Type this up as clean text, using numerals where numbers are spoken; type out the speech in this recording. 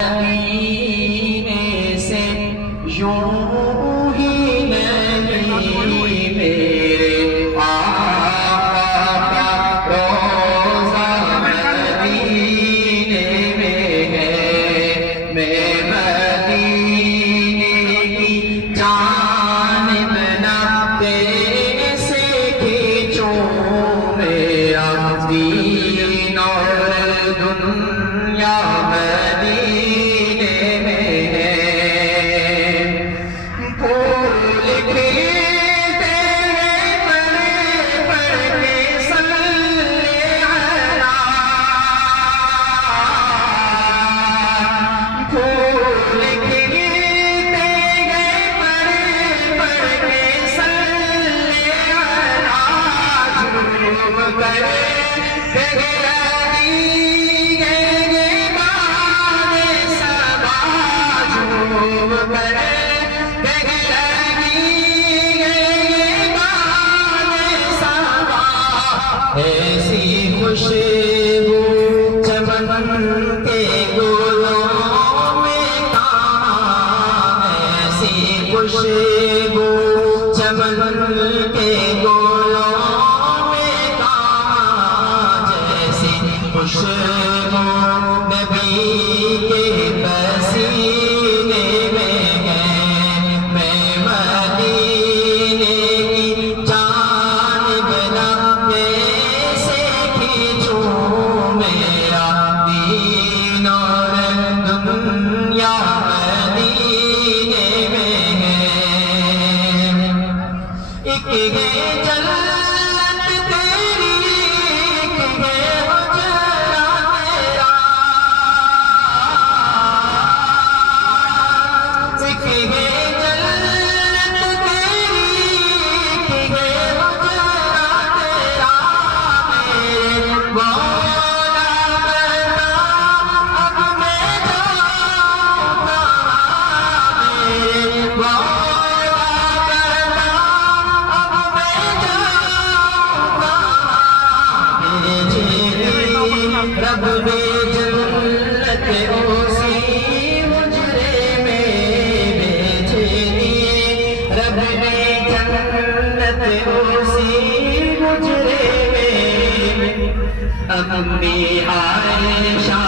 मदीने से यूं ही नहीं मेरे आका का रोज़ा मदीने में है। मैं मदीने की जानिब नाते से खींचूं मेरा दीन और दुनिया ऐसी खुशबू चमन के गुलों में कहाँ, ऐसी खुशबू चमन के गुलों में कहाँ, जैसी खुशबू नबी के पसीने में है। मैं मदीने की जानिब नाते से खींचूं मेरा दीन और दुनिया मदीने में है। एक है जन्नत तेरी, एक है हुजरा तेरा, एक है जन्नत तेरी, एक है हुजरा तेरा। मेरे मौला बता अब मैं जाऊं कहाँ, मेरे मौला बता अब मैं जाऊं कहाँ। रब ने जन्नत उसी हुजरे में भेजी, रब ने जन्नत उसी हुजरे में। अम्मी आयशा